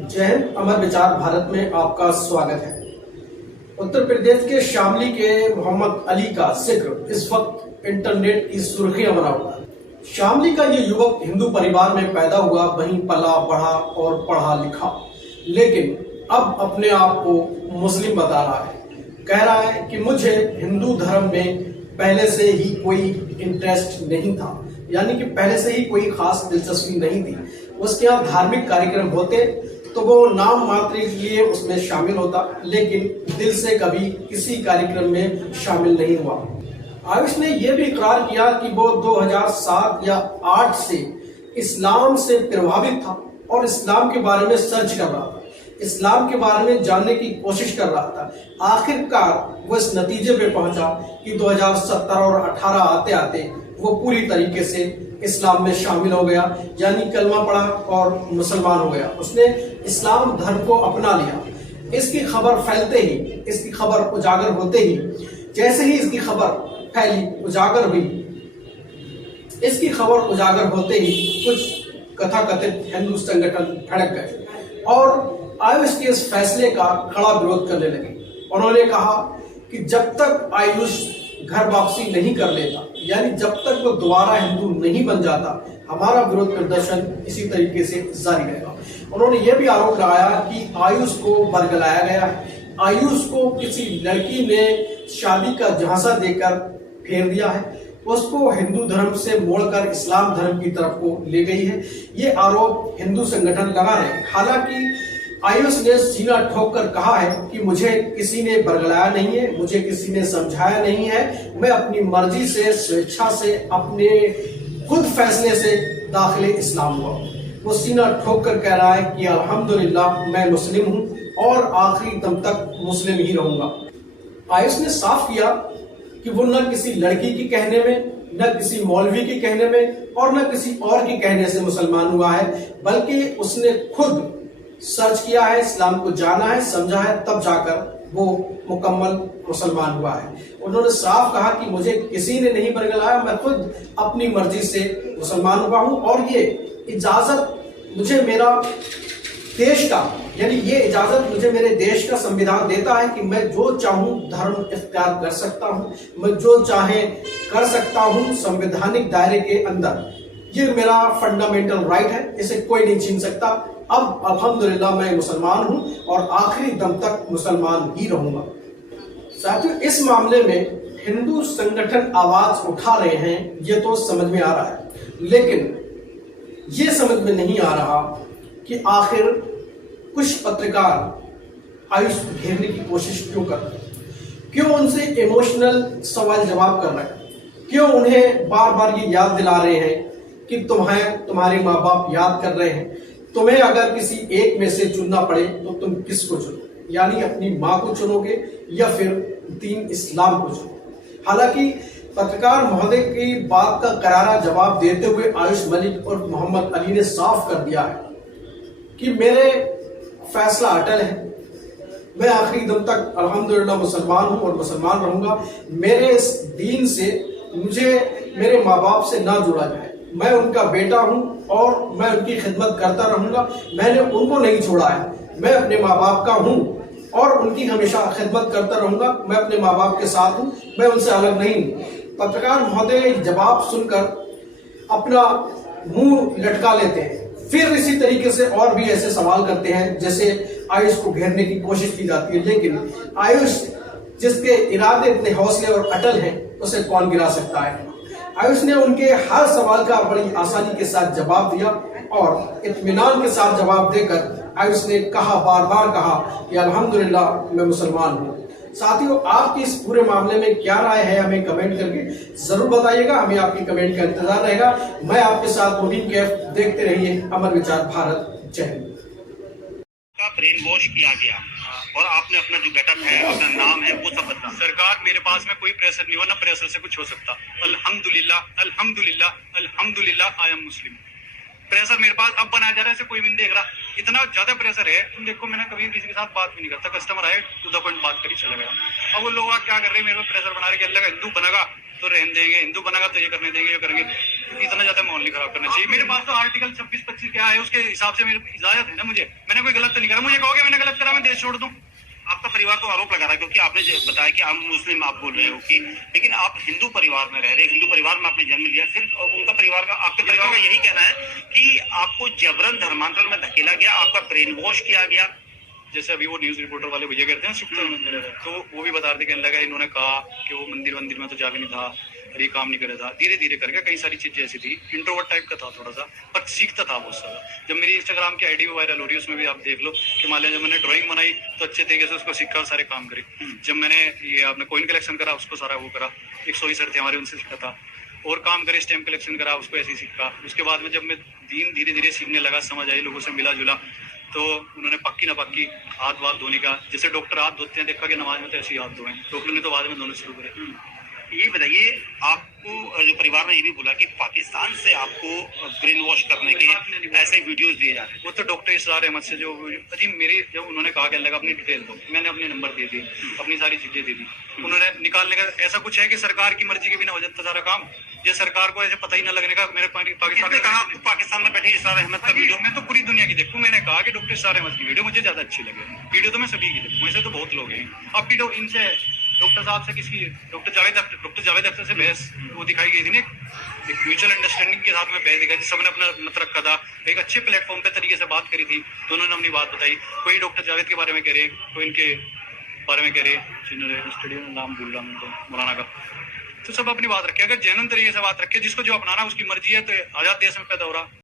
जय हिंद। अमर विचार भारत में आपका स्वागत है। उत्तर प्रदेश के शामली के मोहम्मद अली का जिक्र इस वक्त इंटरनेट की सुर्खियां बना हुआ है। शामली का ये युवक हिंदू परिवार में पैदा हुआ, वहीं पला बढ़ा और पढ़ा लिखा, लेकिन अब अपने आप को मुस्लिम बता रहा है। कह रहा है कि मुझे हिंदू धर्म में पहले से ही कोई इंटरेस्ट नहीं था, यानी कि पहले से ही कोई खास दिलचस्पी नहीं थी। उसके यहाँ धार्मिक कार्यक्रम होते तो वो नाम मात्र के लिए उसमें शामिल होता, लेकिन दिल से कभी किसी कार्यक्रम में शामिल नहीं हुआ। आयुष ने यह भी इकरार किया कि वो 2007 या 8 से इस्लाम से प्रभावित था और इस्लाम के बारे में सर्च कर रहा था, इस्लाम के बारे में जानने की कोशिश कर रहा था। आखिरकार वो इस नतीजे पे पहुंचा कि 2017 और 18 आते आते वो पूरी तरीके से इस्लाम में शामिल हो गया, यानी कलमा पढ़ा और मुसलमान हो गया। उसने इस्लाम धर्म को अपना लिया। इसकी खबर फैलते ही, इसकी खबर उजागर होते ही, जैसे ही इसकी खबर फैली, उजागर हुई, इसकी खबर उजागर होते ही कुछ कथाकथित हिंदू संगठन भड़क गए और आयुष के इस फैसले का कड़ा विरोध करने लगे। उन्होंने कहा कि जब तक आयुष घर वापसी नहीं कर लेता, यानी जब तक वो दोबारा हिंदू नहीं बन जाता, हमारा विरोध प्रदर्शन इसी तरीके से जारी रहेगा। उन्होंने यह भी आरोप लगाया कि आयुष को बरगलाया गया है, आयुष को किसी लड़की ने शादी का झांसा देकर फेर दिया है, उसको हिंदू धर्म से मोड़कर इस्लाम धर्म की तरफ को ले गई है। ये आरोप हिंदू संगठन लगा रहे हैं। हालांकि आयुष ने सीना ठोक कर कहा है कि मुझे किसी ने बरगलाया नहीं है, मुझे किसी ने समझाया नहीं है, मैं अपनी मर्जी से, स्वेच्छा से, अपने खुद फैसले से दाखिले इस्लाम हुआ। वो सीना ठोक कर कह रहा है कि अल्हम्दुलिल्लाह मैं मुस्लिम हूं और आखिरी दम तक मुस्लिम ही रहूंगा। आयुष ने साफ किया कि वो न किसी लड़की के कहने में, न किसी मौलवी के कहने में और न किसी और के कहने से मुसलमान हुआ है, बल्कि उसने खुद सर्च किया है, इस्लाम को जाना है, समझा है, तब जाकर वो मुकम्मल मुसलमान हुआ है। उन्होंने साफ कहा कि मुझे किसी ने नहीं बरगलाया, मैं खुद अपनी मर्जी से मुसलमान हुआ हूं और ये इजाजत मुझे मेरा देश का, यानी ये इजाजत मुझे मेरे देश का संविधान देता है कि मैं जो चाहूं धर्म इख्तियार कर सकता हूं, मैं जो चाहे कर सकता हूं संवैधानिक दायरे के अंदर। ये मेरा फंडामेंटल राइट है, इसे कोई नहीं छीन सकता। अब अल्हम्दुलिल्लाह मैं मुसलमान हूं और आखिरी दम तक मुसलमान ही रहूंगा। साथियों, इस मामले में हिंदू संगठन आवाज उठा रहे हैं, ये तो समझ में आ रहा है, लेकिन ये समझ में नहीं आ रहा कि आखिर कुछ पत्रकार आयुष को घेरने की कोशिश क्यों कर रहे हैं, क्यों उनसे इमोशनल सवाल जवाब कर रहे हैं, क्यों उन्हें बार बार ये याद दिला रहे हैं कि तुम्हारे माँ बाप याद कर रहे हैं, तुम्हें अगर किसी एक में से चुनना पड़े तो तुम किसको चुनोगे, यानी अपनी माँ को चुनोगे या फिर दीन इस्लाम को चुनोगे। हालांकि पत्रकार महोदय की बात का करारा जवाब देते हुए आयुष मलिक और मोहम्मद अली ने साफ कर दिया है कि मेरे फैसला अटल है, मैं आखिरी दम तक अल्हम्दुलिल्लाह मुसलमान हूं और मुसलमान रहूंगा। मेरे इस दीन से मुझे मेरे माँ बाप से ना जुड़ा जाए, मैं उनका बेटा हूं और मैं उनकी खिदमत करता रहूंगा। मैंने उनको नहीं छोड़ा है, मैं अपने माँ बाप का हूं और उनकी हमेशा खिदमत करता रहूंगा। मैं अपने माँ बाप के साथ हूं, मैं उनसे अलग नहीं हूं। पत्रकार महोदय जवाब सुनकर अपना मुंह लटका लेते हैं, फिर इसी तरीके से और भी ऐसे सवाल करते हैं जैसे आयुष को घेरने की कोशिश की जाती है। लेकिन आयुष जिसके इरादे इतने हौसले और अटल हैं, उसे कौन गिरा सकता है। आयुष ने उनके हर सवाल का बड़ी आसानी के साथ जवाब दिया और इत्मीनान के साथ जवाब देकर आयुष ने कहा, बार बार कहा कि अल्हम्दुलिल्लाह मैं मुसलमान हूं। साथियों, आपकी इस पूरे मामले में क्या राय है, हमें कमेंट करके जरूर बताइएगा। हमें आपकी कमेंट का इंतजार रहेगा। मैं आपके साथ मुबीन कैफ, देखते रहिए अमर विचार भारत। जय हिंद। ब्रेन वॉश किया गया और आपने अपना जो गेटअप है, अपना नाम है, वो सब बदला। सरकार, मेरे पास में कोई प्रेशर नहीं हुआ, ना प्रेशर से कुछ हो सकता। अल्हम्दुलिल्लाह अल्हम्दुलिल्लाह अल्हम्दुलिल्लाह आई एम मुस्लिम। प्रेशर मेरे पास अब बनाया जा रहा है, कोई भी नहीं देख रहा। इतना ज्यादा प्रेशर है, तुम देखो मैंने कभी किसी के साथ बात भी नहीं करता, कस्टमर आए टू द पॉइंट बात करी चला गया। अब वो लोग क्या कर रहे हैं, मेरे को प्रेशर बना रहे कि अल्लाह का हिंदू बनेगा तो रहने देंगे, हिंदू बनेगा तो ये करने देंगे, ये करेंगे। इतना ज्यादा माहौल नहीं खराब करना चाहिए। मेरे पास तो आर्टिकल 26-25 क्या है उसके हिसाब से मेरी इजाजत है ना, मुझे मैंने कोई गलत तो नहीं करा। मुझे कहोगे मैंने गलत करा मैं देश छोड़ दूं? आपका परिवार तो आरोप लगा रहा है, क्योंकि आपने बताया कि हम मुस्लिम आप बोल रहे हो कि, लेकिन आप हिंदू परिवार में रह रहे, हिंदू परिवार में आपने जन्म लिया, फिर उनका परिवार का, आपके परिवार का यही कहना है कि आपको जबरन धर्मांतरण में धकेला गया, आपका ब्रेन वॉश किया गया। जैसे अभी वो न्यूज रिपोर्टर वाले भैया कहते हैं सुप्ता मंदिर है, तो वो भी बता रहे थे, कहने लगा इन्होंने कहा कि वो मंदिर में तो जा भी नहीं था और ये काम नहीं कर रहा था। धीरे धीरे करके कई सारी चीजें ऐसी थी, इंट्रोवर्ट टाइप का था थोड़ा सा, पर सीखता था बहुत सारा। जब मेरी इंस्टाग्राम की आईडी वायरल हो रही है उसमें भी आप देख लो कि मान लिया जब मैंने ड्राइंग बनाई तो अच्छे तरीके से उसको सीखा और सारे काम करे। जब मैंने ये आपने कॉइन कलेक्शन करा उसको सारा वो करा, 100 सर थे हमारे उनसे सीखा था, और काम करे स्टैम्प कलेक्शन करा उसको ऐसे ही सीखा। उसके बाद में जब मैं दीन धीरे धीरे सीखने लगा, समझ आई, लोगों से मिला जुला, तो उन्होंने पक्की ना पक्की हाथ वाथ धोने का, जैसे डॉक्टर हाथ धोते हैं देखा कि नमाज में तो ऐसे ही हाथ धोए, डॉक्टर ने तो बाद में धोने शुरू करे। ये बताइए, आपको जो परिवार ने ये भी बोला कि पाकिस्तान से आपको ब्रेन वॉश करने के ऐसे वीडियोस दिए जा रहे हैं। वो तो डॉक्टर इसरार अहमद से जो अजी मेरी जब उन्होंने कहा कहने लगा अपनी डिटेल दो, मैंने अपने नंबर दे दिए, अपनी सारी चीजें दे दी, उन्होंने निकालने का ऐसा कुछ है कि सरकार की मर्जी के बिना हो जाता सारा काम, ये सरकार को ऐसे पता ही ना लगने का। मेरे पाकिस्तान में कहा पाकिस्तान में बैठे इसरार अहमद का वीडियो, मैं तो पूरी दुनिया की देखूं, मैंने कहा कि डॉक्टर इसरार अहमद की वीडियो मुझे ज्यादा अच्छी लगे। वीडियो तो मैं सभी की देखूं, ऐसे तो बहुत लोग हैं। अब भी इनसे डॉक्टर साहब से किसी डॉक्टर जावेद अख्तर से बहस वो दिखाई गई थी ना, एक म्यूचुअल अंडरस्टैंडिंग के साथ में बहस दिखाई थी, सबने अपना मत रखा था, एक अच्छे प्लेटफॉर्म पे तरीके से बात करी थी, दोनों ने अपनी बात बताई। कोई डॉक्टर जावेद के बारे में कह रहे, कोई इनके बारे में कह रहे, जिन्होंने स्टूडियो में नाम भूल रहा हूँ तो मौलाना का, तो सब अपनी बात रखे। अगर जेन्युइन तरीके से बात रखे, जिसको जो अपनाना उसकी मर्जी है, तो आजाद देश में पैदा हो रहा।